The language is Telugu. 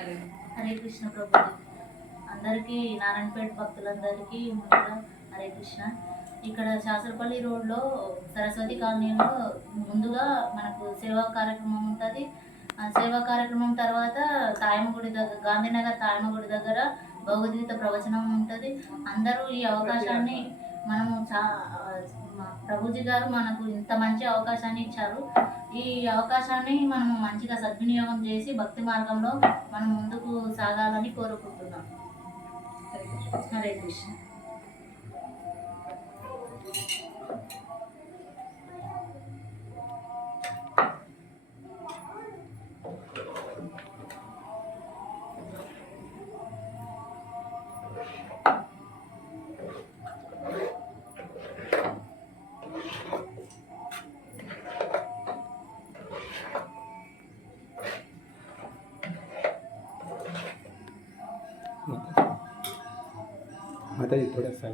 హరే కృష్ణ ప్రభుజీ. అందరికీ నారాయణపేట భక్తులందరికీ ముందుగా హరే కృష్ణ. ఇక్కడ శాసరపల్లి రోడ్లో సరస్వతి కాలనీలో ముందుగా మనకు సేవా కార్యక్రమం ఉంటుంది. ఆ సేవా కార్యక్రమం తర్వాత తాయమ్మగుడి దగ్గర, గాంధీనగర్ తాయమ్మగుడి దగ్గర భగవద్గీత ప్రవచనం ఉంటుంది. అందరూ ఈ అవకాశాన్ని మనము ప్రభుజీ గారు మనకు ఇంత మంచి అవకాశాన్ని ఇచ్చారు. ఈ అవకాశాన్ని మనం మంచిగా సద్వినియోగం చేసి భక్తి మార్గంలో మనం ముందుకు సాగాలని కోరుకుంటున్నాం. హరే కృష్ణ. माता जी थोड़ा सा